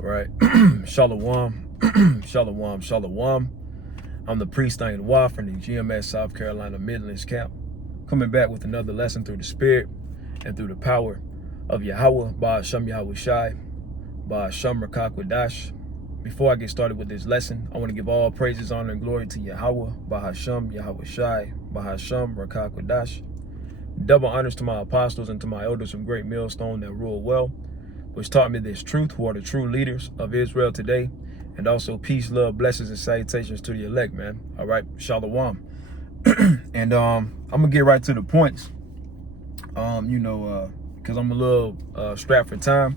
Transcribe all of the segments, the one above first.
All right. Shalom. Shalom. Shalom. I'm the priest Wa from the GMS South Carolina Midlands camp, coming back with another lesson through the spirit and through the power of Yahweh, Ba'ashem Yahweh Shai, Ba'ashem Rakakwadash. Before I get started with this lesson, I want to give all praises, honor, and glory to Yahweh, Ba'ashem Yahweh Shai, Ba'ashem Rakakwadash. Double honors to my apostles and to my elders from Great Millstone that rule well, which taught me this truth, who are the true leaders of Israel today. And also peace, love, blessings, and salutations to the elect, man. All right, shalom. And I'm gonna get right to the points. Because I'm a little strapped for time.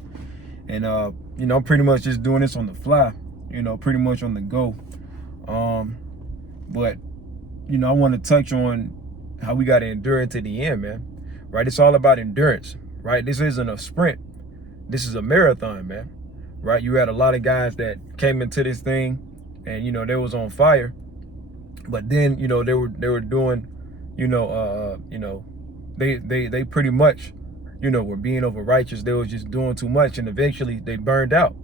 And I'm pretty much just doing this on the fly, pretty much on the go. But I want to touch on how we gotta endure to the end, man. Right? It's all about endurance, right? This isn't a sprint. This is a marathon, man. Right? You had a lot of guys that came into this thing and they was on fire. But then, they were doing, they pretty much, were being over righteous. They was just doing too much, and eventually they burned out,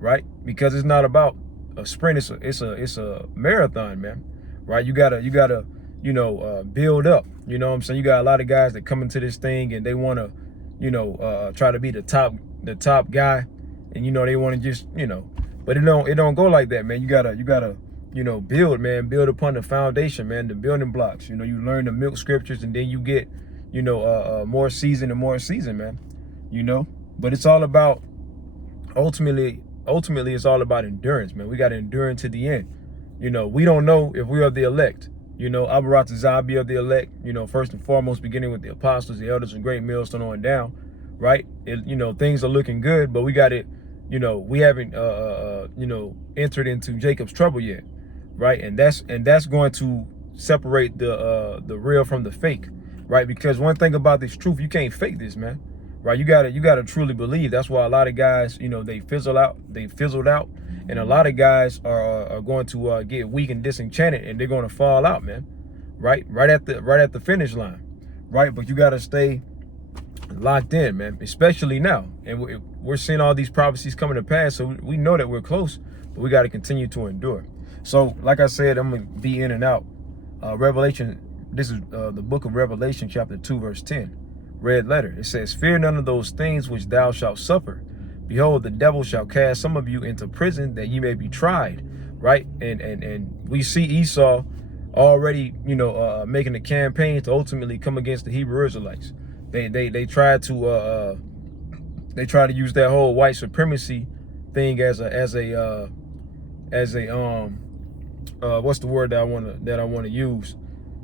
right? Because it's not about a sprint, it's a marathon, man. Right? You gotta build up. You know what I'm saying? You got a lot of guys that come into this thing and they wanna, try to be the top guy, and they want to just, but it don't go like that, man. You gotta build, man, build upon the foundation, man, the building blocks. You learn the milk scriptures, and then you get, more season and more season, man. But it's all about ultimately it's all about endurance, man. We got to endure to the end. We don't know if we are the elect. Abarat Zabi of the elect, first and foremost, beginning with the apostles, the elders, and Great Millstone on down, right? Things are looking good, but we got it, we haven't, entered into Jacob's trouble yet, right? And that's going to separate the real from the fake, right? Because one thing about this truth, you can't fake this, man, right? You gotta truly believe. That's why a lot of guys, they fizzled out, and a lot of guys are going to get weak and disenchanted, and they're going to fall out, man, right at the finish line, right? But you got to stay locked in, man, especially now, and we're seeing all these prophecies coming to pass, so we know that we're close, but we got to continue to endure. So like I said, I'm gonna be in and out. Revelation, this is the book of Revelation, chapter 2, verse 10, red letter. It says, "Fear none of those things which thou shalt suffer. Behold, the devil shall cast some of you into prison, that ye may be tried." Right? And we see Esau already, making a campaign to ultimately come against the Hebrew Israelites. They try to use that whole white supremacy thing as a what's the word that I want to use?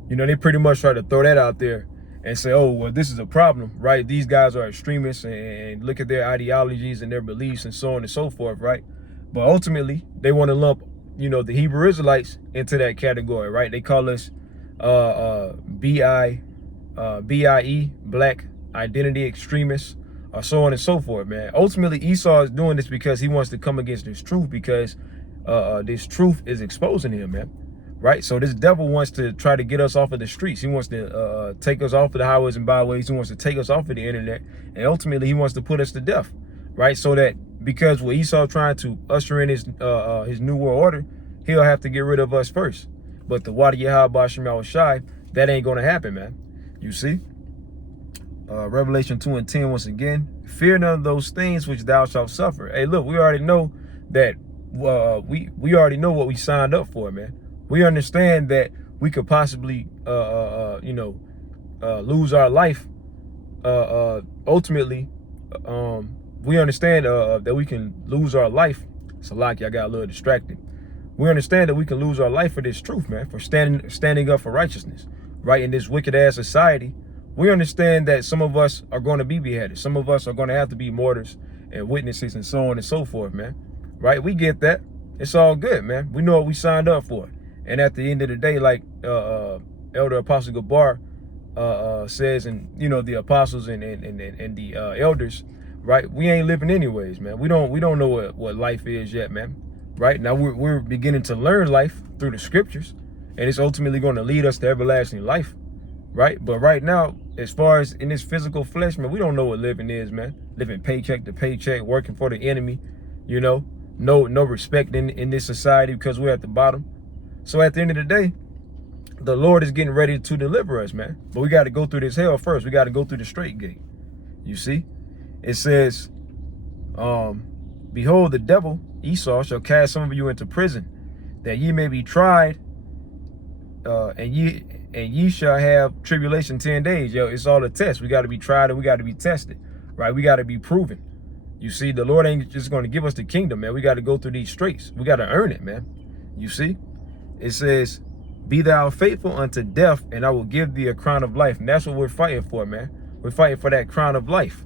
They pretty much try to throw that out there and say, oh, well, this is a problem, right? These guys are extremists, and look at their ideologies and their beliefs and so on and so forth, right? But ultimately, they want to lump, the Hebrew Israelites into that category, right? They call us BIE, Black Identity Extremists, or so on and so forth, man. Ultimately, Esau is doing this because he wants to come against this truth, because this truth is exposing him, man. Right? So this devil wants to try to get us off of the streets. He wants to take us off of the highways and byways. He wants to take us off of the internet. And ultimately, he wants to put us to death. Right? So that because what Esau trying to usher in his new world order, he'll have to get rid of us first. But the Wadi Yahweh Ba'ashem Yahweh Shai, that ain't going to happen, man. You see? Revelation 2 and 10, once again. "Fear none of those things which thou shalt suffer." Hey, look, we already know that we already know what we signed up for, man. We understand that we could possibly, lose our life. Ultimately, we understand that we can lose our life. So, like, I got a little distracted. We understand that we can lose our life for this truth, man, for standing up for righteousness, right? In this wicked ass society, we understand that some of us are going to be beheaded. Some of us are going to have to be martyrs and witnesses and so on and so forth, man. Right? We get that. It's all good, man. We know what we signed up for. And at the end of the day, like Elder Apostle Gabar says, and the apostles and the elders, right? We ain't living anyways, man. We don't know what life is yet, man. Right? Now we're beginning to learn life through the scriptures, and it's ultimately going to lead us to everlasting life. Right? But right now, as far as in this physical flesh, man, we don't know what living is, man. Living paycheck to paycheck, working for the enemy, you know, no respect in this society because we're at the bottom. So at the end of the day, the Lord is getting ready to deliver us, man. But we got to go through this hell first. We got to go through the straight gate. You see, it says, behold, the devil, Esau, shall cast some of you into prison, that ye may be tried, and ye shall have tribulation 10 days. Yo, it's all a test. We got to be tried and we got to be tested, right? We got to be proven. You see, the Lord ain't just going to give us the kingdom, man. We got to go through these straits. We got to earn it, man. You see, it says, be thou faithful unto death, and I will give thee a crown of life. And that's what we're fighting for, man. We're fighting for that crown of life.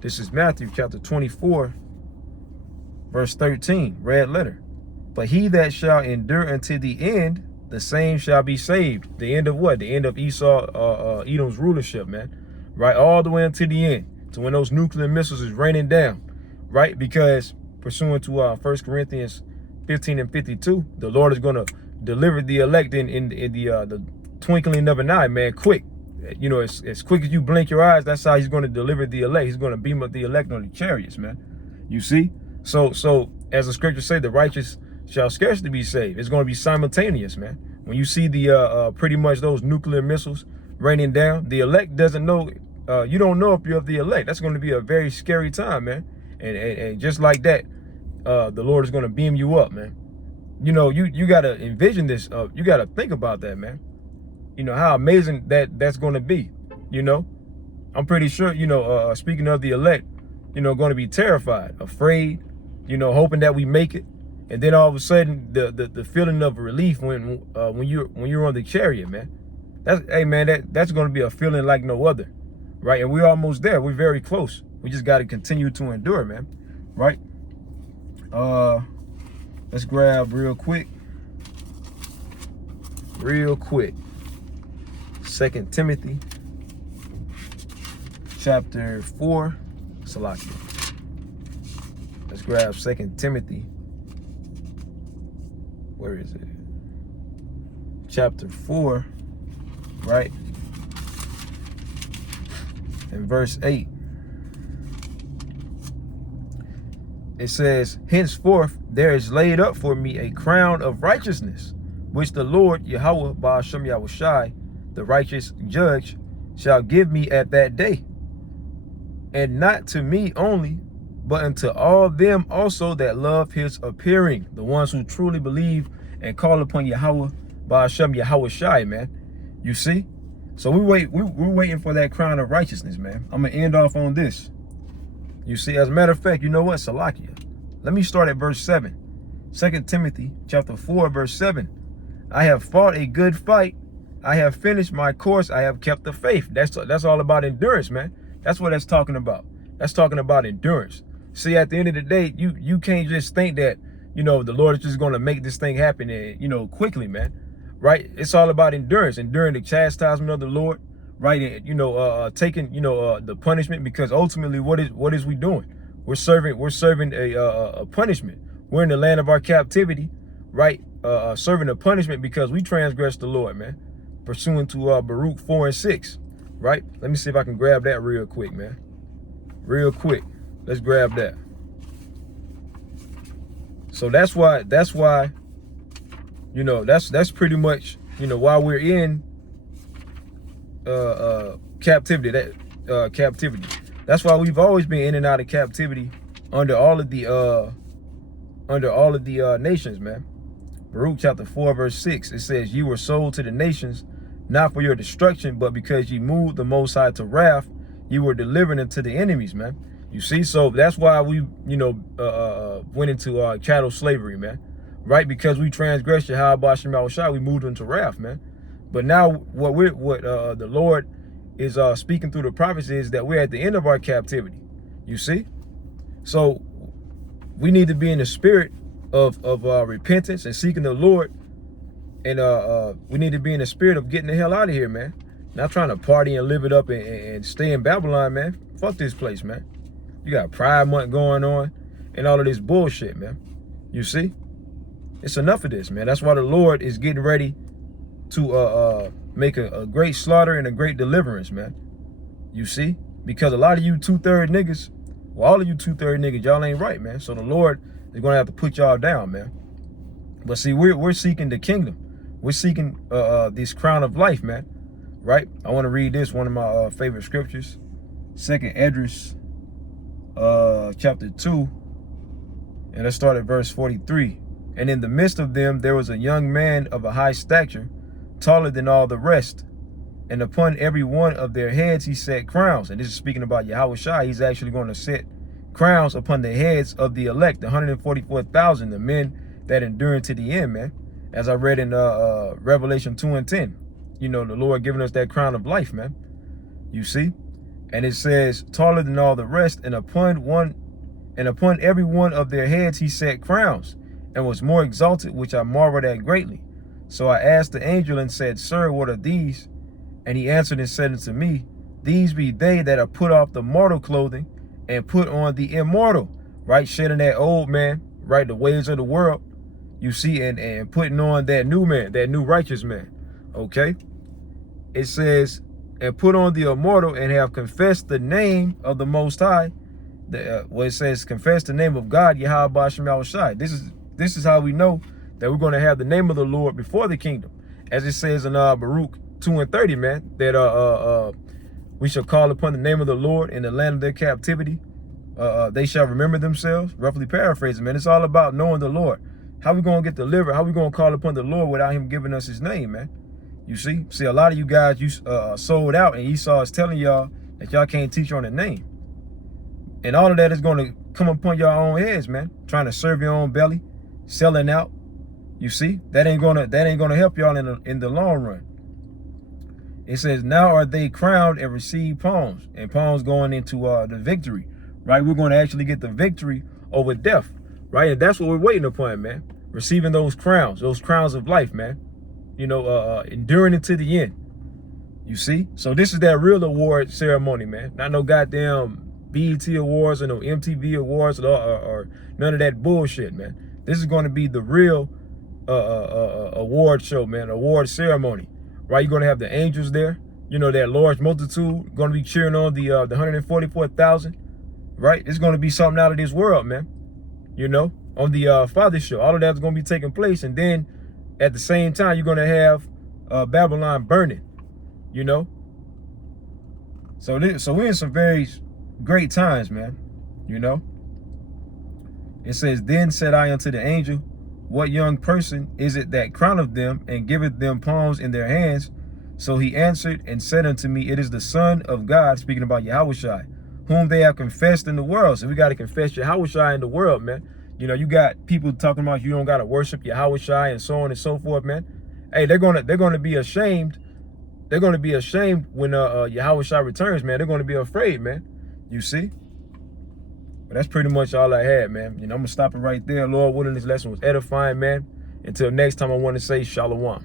This is Matthew chapter 24, verse 13, red letter. But he that shall endure unto the end, the same shall be saved. The end of what? The end of Esau, Edom's rulership, man. Right? All the way until the end. To when those nuclear missiles is raining down. Right? Because pursuant to 1 Corinthians 15 and 52, the Lord is going to deliver the elect in the twinkling of an eye, man, quick. You know, as quick as you blink your eyes, that's how he's going to deliver the elect. He's going to beam up the elect on the chariots, man. You see? So as the scriptures say, the righteous shall scarcely be saved. It's going to be simultaneous, man. When you see the pretty much those nuclear missiles raining down, the elect doesn't know. You don't know if you're of the elect. That's going to be a very scary time, man. And just like that, the Lord is going to beam you up, man. You know, you got to envision this. You got to think about that, man. You know, how amazing that's going to be. You know, I'm pretty sure, you know, speaking of the elect, you know, going to be terrified, afraid, you know, hoping that we make it. And then all of a sudden, the feeling of relief when you're on the chariot, man. Hey, man, that's going to be a feeling like no other, right? And we're almost there. We're very close. We just got to continue to endure, man, right? Let's grab real quick. 2 Timothy chapter 4. Salakia. Let's grab 2 Timothy. Where is it? Chapter 4, right? In verse 8. It says, henceforth there is laid up for me a crown of righteousness, which the Lord Yahweh Ba'ashem Yahushai, the righteous judge, shall give me at that day. And not to me only, but unto all them also that love his appearing, the ones who truly believe and call upon Yahweh Ba'ashem Yahushai, man. You see? So we're waiting for that crown of righteousness, man. I'm going to end off on this. You see, as a matter of fact, you know what? Salakia. Let me start at verse 7. 2 Timothy chapter 4, verse 7. I have fought a good fight. I have finished my course. I have kept the faith. That's all about endurance, man. That's what that's talking about. That's talking about endurance. See, at the end of the day, you can't just think that, you know, the Lord is just going to make this thing happen, you know, quickly, man. Right? It's all about endurance, enduring the chastisement of the Lord. Right, and, you know, taking, you know, the punishment, because ultimately, what is we doing? We're serving a punishment. We're in the land of our captivity, right? Serving a punishment because we transgressed the Lord, man. Pursuant to Baruch 4 and 6, right? Let me see if I can grab that real quick, man. Real quick, let's grab that. So that's why, you know, that's pretty much, you know, while we're in captivity, that's why we've always been in and out of captivity under all of the nations, man. Baruch chapter 4 verse 6, it says, you were sold to the nations, not for your destruction, but because you moved the Most High to wrath, you were delivered into the enemies, man. You see, so that's why we, you know, went into chattel slavery, man. Right? Because we transgressed Yahweh Ba'ashem Yahushai, we moved into wrath, man. But now what the Lord is speaking through the prophets is that we're at the end of our captivity. You see? So we need to be in the spirit of repentance and seeking the Lord. And we need to be in the spirit of getting the hell out of here, man. Not trying to party and live it up and stay in Babylon, man. Fuck this place, man. You got Pride Month going on and all of this bullshit, man. You see? It's enough of this, man. That's why the Lord is getting ready to make a great slaughter and a great deliverance, man. You see? Because a lot of you 2/3 niggas Well, all of you 2-3 niggas, y'all ain't right, man. So the Lord is gonna have to put y'all down, man. But see, we're seeking the kingdom. We're seeking this crown of life, man. Right? I want to read this, one of my favorite scriptures. 2nd Esdras, chapter 2, and let's start at verse 43. And in the midst of them there was a young man of a high stature, taller than all the rest. And upon every one of their heads he set crowns. And this is speaking about Yahushua. He's actually going to set crowns upon the heads of the elect, the 144,000, the men that endure to the end, man. As I read in Revelation 2:10, you know, the Lord giving us that crown of life, man. You see? And it says, taller than all the rest, and upon every one of their heads he set crowns, and was more exalted, which I marveled at greatly. So I asked the angel and said, Sir, what are these? And he answered and said unto me, These be they that are put off the mortal clothing and put on the immortal, right? Shedding that old man, right? The ways of the world, you see, and putting on that new man, that new righteous man, okay? It says, and put on the immortal and have confessed the name of the Most High. Where it says, confess the name of God, Yahweh Shem Yahushai. This is how we know that we're going to have the name of the Lord before the kingdom. As it says in Baruch 2:30, man, that we shall call upon the name of the Lord in the land of their captivity. They shall remember themselves. Roughly paraphrasing, man. It's all about knowing the Lord. How we going to get delivered? How we going to call upon the Lord without him giving us his name, man? You see? See, a lot of you guys, you sold out, and Esau is telling y'all that y'all can't teach on the name. And all of that is going to come upon your own heads, man. Trying to serve your own belly, selling out. You see? That ain't gonna help y'all in the long run. It says, now are they crowned and receive palms. And palms going into the victory, right? We're going to actually get the victory over death, right? And that's what we're waiting upon, man. Receiving those crowns of life, man. You know, enduring it to the end. You see? So this is that real award ceremony, man. Not no goddamn BET Awards or no MTV Awards or none of that bullshit, man. This is going to be the real award show, man. Award ceremony. Right, you're gonna have the angels there, you know, that large multitude gonna be cheering on the 144,000, right? It's gonna be something out of this world, man. You know, on the Father show, all of that's gonna be taking place, and then at the same time, you're gonna have Babylon burning, you know. So we're in some very great times, man. You know. It says, then said I unto the angel, what young person is it that crowneth them and giveth them palms in their hands? So he answered and said unto me, it is the Son of God, speaking about Yahushua, whom they have confessed in the world. So we got to confess Yahushua in the world, man. You know, you got people talking about you don't got to worship Yahushua and so on and so forth, man. Hey, they're gonna be ashamed. They're gonna be ashamed when Yahushua returns, man. They're gonna be afraid, man. You see? But that's pretty much all I had, man. You know, I'm gonna stop it right there. Lord willing, this lesson was edifying, man. Until next time, I want to say shalom.